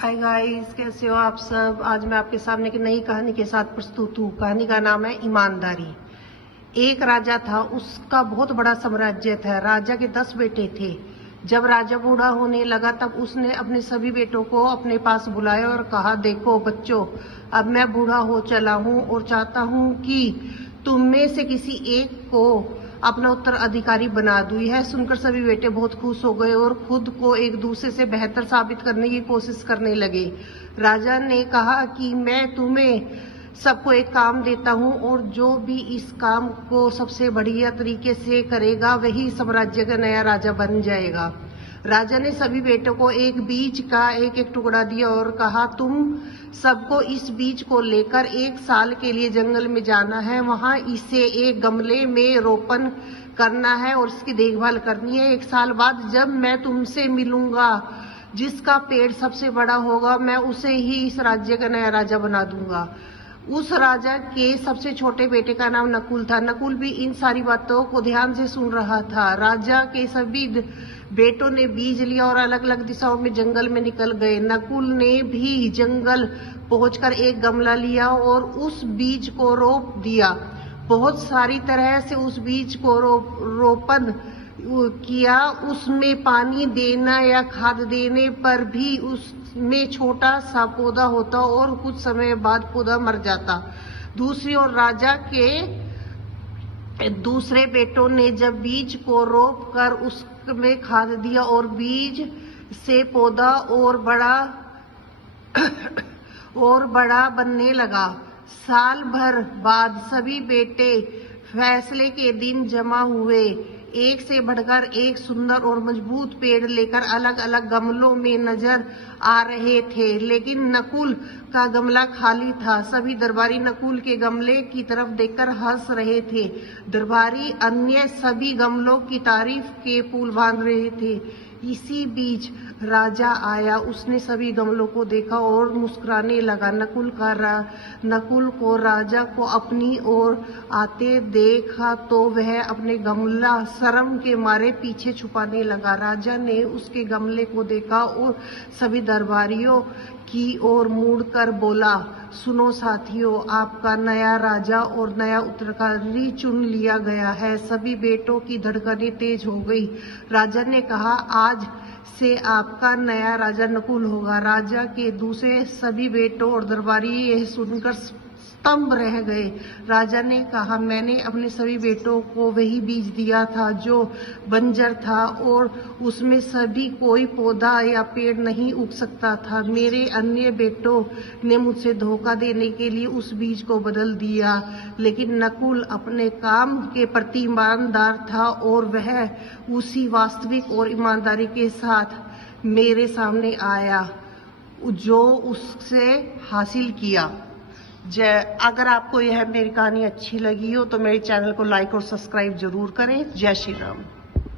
Hi guys, कैसे हो आप सब। आज मैं आपके सामने एक नई कहानी के साथ प्रस्तुत हूँ। कहानी का नाम है ईमानदारी। एक राजा था, उसका बहुत बड़ा साम्राज्य था। राजा के 10 बेटे थे। जब राजा बूढ़ा होने लगा तब उसने अपने सभी बेटों को अपने पास बुलाया और कहा, देखो बच्चों, अब मैं बूढ़ा हो चला हूँ और चाहता हूँ कि तुम में से किसी एक को अपना उत्तराधिकारी बना दूं। यह सुनकर सभी बेटे बहुत खुश हो गए और खुद को एक दूसरे से बेहतर साबित करने की कोशिश करने लगे। राजा ने कहा कि मैं तुम्हें सबको एक काम देता हूँ और जो भी इस काम को सबसे बढ़िया तरीके से करेगा वही साम्राज्य का नया राजा बन जाएगा। राजा ने सभी बेटों को एक बीज का एक एक टुकड़ा दिया और कहा, तुम सबको इस बीज को लेकर 1 साल के लिए जंगल में जाना है। वहां इसे एक गमले में रोपण करना है और इसकी देखभाल करनी है। 1 साल बाद जब मैं तुमसे मिलूंगा, जिसका पेड़ सबसे बड़ा होगा मैं उसे ही इस राज्य का नया राजा बना दूंगा। उस राजा के सबसे छोटे बेटे का नाम नकुल था। नकुल भी इन सारी बातों को ध्यान से सुन रहा था। राजा के सभी बेटों ने बीज लिया और अलग अलग दिशाओं में जंगल में निकल गए। नकुल ने भी जंगल पहुंचकर एक गमला लिया और उस बीज को रोप दिया। बहुत सारी तरह से उस बीज को रोपण किया। उसमें पानी देना या खाद देने पर भी उसमें छोटा सा पौधा होता और कुछ समय बाद पौधा मर जाता। दूसरी ओर राजा के दूसरे बेटों ने जब बीज को रोप कर उसमें खाद दिया और बीज से पौधा और बड़ा बनने लगा। साल भर बाद सभी बेटे फैसले के दिन जमा हुए। एक से बढ़कर एक सुंदर और मजबूत पेड़ लेकर अलग अलग गमलों में नजर आ रहे थे, लेकिन नकुल का गमला खाली था। सभी दरबारी नकुल के गमले की तरफ देखकर हंस रहे थे। दरबारी अन्य सभी गमलों की तारीफ के पुल बांध रहे थे। इसी बीच राजा आया। उसने सभी गमलों को देखा और मुस्कुराने लगा। नकुल को राजा को अपनी ओर आते देखा तो वह अपने गमला शर्म के मारे पीछे छुपाने लगा। राजा ने उसके गमले को देखा और सभी दरबारियों की ओर मुड़कर बोला, सुनो साथियों, आपका नया राजा और नया उत्तराधिकारी चुन लिया गया है। सभी बेटों की धड़कनें तेज हो गई। राजा ने कहा, आज से आपका नया राजा नकुल होगा। राजा के दूसरे सभी बेटों और दरबारी यह सुनकर स्तंभ रह गए। राजा ने कहा, मैंने अपने सभी बेटों को वही बीज दिया था जो बंजर था और उसमें सभी कोई पौधा या पेड़ नहीं उग सकता था। मेरे अन्य बेटों ने मुझसे धोखा देने के लिए उस बीज को बदल दिया, लेकिन नकुल अपने काम के प्रति ईमानदार था और वह उसी वास्तविक और ईमानदारी के साथ मेरे सामने आया जो उससे हासिल किया। अगर आपको यह मेरी कहानी अच्छी लगी हो तो मेरे चैनल को लाइक और सब्सक्राइब जरूर करें। जय श्री राम।